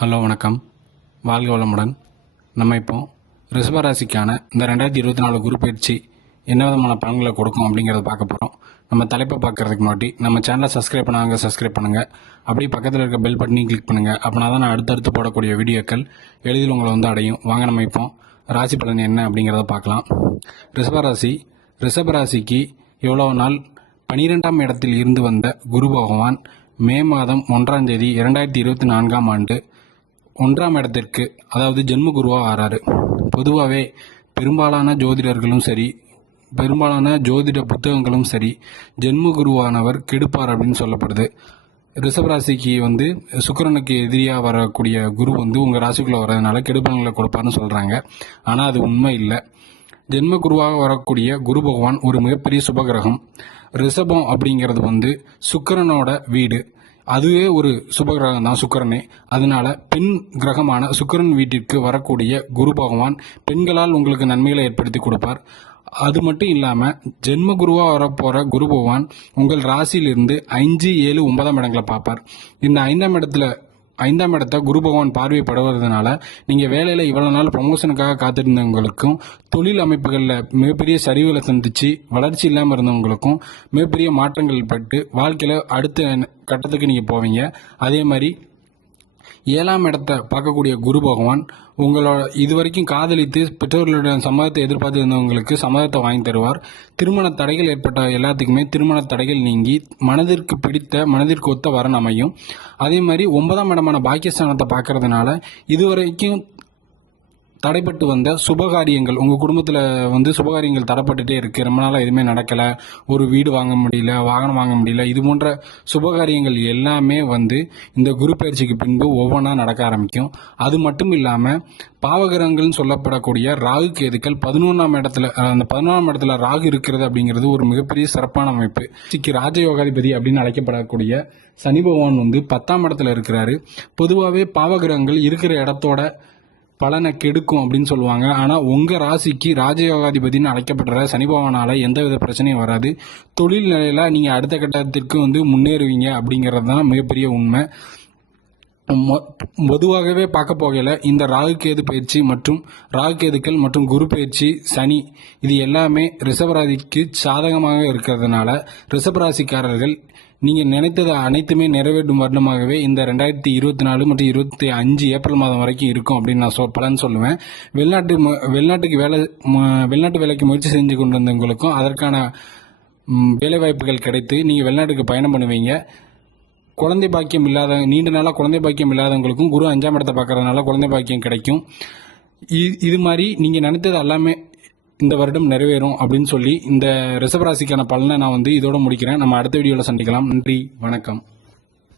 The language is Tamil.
ஹலோ வணக்கம், வாழ்க வளமுடன். நம்ம இப்போ ரிஷபராசிக்கான இந்த 2024 குரு பயிற்சி என்ன விதமான பலன்களை கொடுக்கும் அப்படிங்கிறத பார்க்க போகிறோம். நம்ம தலைப்பை பார்க்கறதுக்கு முன்னாடி நம்ம சேனலை சப்ஸ்கிரைப் பண்ணாங்க சப்ஸ்கிரைப் பண்ணுங்கள். அப்படியே பக்கத்தில் இருக்க பெல் பட்டனையும் கிளிக் பண்ணுங்கள். அப்படின்னா தான் நான் அடுத்தடுத்து போடக்கூடிய வீடியோக்கள் எளிதில் உங்களை அடையும். வாங்க நம்ம இப்போ ராசி பலன் என்ன அப்படிங்கிறத பார்க்கலாம். ரிஷபராசிக்கு எவ்வளோ நாள் 12ஆம் இடத்தில் இருந்து வந்த குரு பகவான் மே மாதம் 1ஆம் தேதி 2024ஆம் ஆண்டு 1ஆம் இடத்திற்கு, அதாவது ஜென்ம குருவாக ஆறாரு. பொதுவாகவே பெரும்பாலான ஜோதிடர்களும் சரி, பெரும்பாலான ஜோதிட புத்தகங்களும் சரி, ஜென்ம குருவானவர் கெடுப்பார் அப்படின்னு சொல்லப்படுது. ரிஷபராசிக்கு சுக்கிரனுக்கு எதிரியாக வரக்கூடிய குரு உங்கள் ராசிக்குள்ளே வர்றதுனால கெடுபலன்களை கொடுப்பார்னு சொல்கிறாங்க. ஆனால் அது உண்மை இல்லை. ஜென்ம குருவாக வரக்கூடிய குரு பகவான் ஒரு மிகப்பெரிய சுபகிரகம். ரிஷபம் அப்படிங்கிறது சுக்கிரனோட வீடு. அதுவே ஒரு சுபகிரகம் தான் சுக்கிரனே. அதனால பெண் கிரகமான சுக்கிரன் வீட்டிற்கு வரக்கூடிய குரு பகவான் பெண்களால் உங்களுக்கு நன்மைகளை ஏற்படுத்தி கொடுப்பார். அது மட்டும் இல்லாமல் ஜென்ம குருவாக வரப்போகிற குரு பகவான் உங்கள் ராசியிலிருந்து 5, 7, 9ஆம் இடங்களை பார்ப்பார். இந்த 5ஆம் இடத்தை குரு பகவான் பார்வைப்படுவதனால நீங்கள் வேலையில் இவ்வளோ நாள் ப்ரமோஷனுக்காக காத்திருந்தவங்களுக்கும், தொழில் அமைப்புகளில் மிகப்பெரிய சரிவுகளை சந்தித்து வளர்ச்சி இல்லாமல் இருந்தவங்களுக்கும் மிகப்பெரிய மாற்றங்கள் பட்டு வாழ்க்கையில் அடுத்த கட்டத்துக்கு நீங்கள் போவீங்க. அதே மாதிரி 7ஆம் இடத்தை பார்க்கக்கூடிய குரு பகவான் உங்களோட இதுவரைக்கும் காதலித்து பெற்றோர்களுடைய சம்மதத்தை எதிர்பார்த்து இருந்தவங்களுக்கு சம்மதத்தை வாங்கி தருவார். திருமண தடைகள் ஏற்பட்ட எல்லாத்துக்குமே திருமண தடைகள் நீங்கி மனதிற்கு பிடித்த, மனதிற்கு ஒத்த வரன் அமையும். அதே மாதிரி 9ஆம் இடமான பாக்கியஸ்தானத்தை பார்க்கறதுனால இதுவரைக்கும் தடைப்பட்டு வந்த சுபகாரியங்கள், உங்கள் குடும்பத்தில் சுபகாரியங்கள் தடைப்பட்டுட்டே இருக்குது, ரொம்ப நாளாக எதுவுமே நடக்கலை, ஒரு வீடு வாங்க முடியல, வாகனம் வாங்க முடியல, இது போன்ற சுபகாரியங்கள் எல்லாமே இந்த குரு பயிற்சிக்கு பின்பு ஒவ்வொன்றா நடக்க ஆரம்பிக்கும். அது மட்டும் இல்லாமல் பாவகிரகங்கள்னு சொல்லப்படக்கூடிய ராகு கேதுக்கள் 11ஆம் இடத்துல, அந்த 11ஆம் இடத்துல ராகு இருக்கிறது அப்படிங்கிறது ஒரு மிகப்பெரிய சிறப்பான அமைப்பு. ராஜயோகாதிபதி அப்படின்னு அழைக்கப்படக்கூடிய சனி பகவான் 10ஆம் இடத்துல இருக்கிறாரு. பொதுவாகவே பாவகிரகங்கள் இருக்கிற இடத்தோட பலனை கெடுக்கும் அப்படின்னு சொல்லுவாங்க. ஆனால் உங்கள் ராசிக்கு ராஜயோகாதிபதினு அழைக்கப்படுற சனி பகவானால எந்தவித பிரச்சனையும் வராது. தொழில் நிலையில் நீங்கள் அடுத்த கட்டத்திற்கு முன்னேறுவீங்க அப்படிங்கிறது தான் மிகப்பெரிய உண்மை. பொதுவாகவே பார்க்க போகையில் இந்த ராகு கேது பயிற்சி மற்றும் ராகு கேதுக்கள் மற்றும் குரு பயிற்சி, சனி, இது எல்லாமே ரிஷபராசிக்கு சாதகமாக இருக்கிறதுனால ரிஷபராசிக்காரர்கள் நீங்கள் நினைத்தது அனைத்துமே நிறைவேற்றும் வருடமாகவே இந்த 2024 மற்றும் 25 ஏப்ரல் மாதம் வரைக்கும் இருக்கும் அப்படின்னு நான் பலன் சொல்லுவேன். வெளிநாட்டு வேலைக்கு முயற்சி செஞ்சு கொண்டு வந்தவங்களுக்கும் அதற்கான வேலைவாய்ப்புகள் கிடைத்து நீங்கள் வெளிநாட்டுக்கு பயணம் பண்ணுவீங்க. குழந்தை பாக்கியம் இல்லாத, நீண்ட நாளாக குழந்தை பாக்கியம் இல்லாதவங்களுக்கும் குரு 5ஆம் இடத்தை பார்க்கறதுனால குழந்தை பாக்கியம் கிடைக்கும். இது மாதிரி நீங்கள் நினைத்தது எல்லாமே இந்த வருடம் நிறைவேறும் அப்படின்னு சொல்லி இந்த ரிஷபராசிக்கான பலனை நான் இதோட முடிக்கிறேன். நம்ம அடுத்த வீடியோவில் சந்திக்கலாம். நன்றி, வணக்கம்.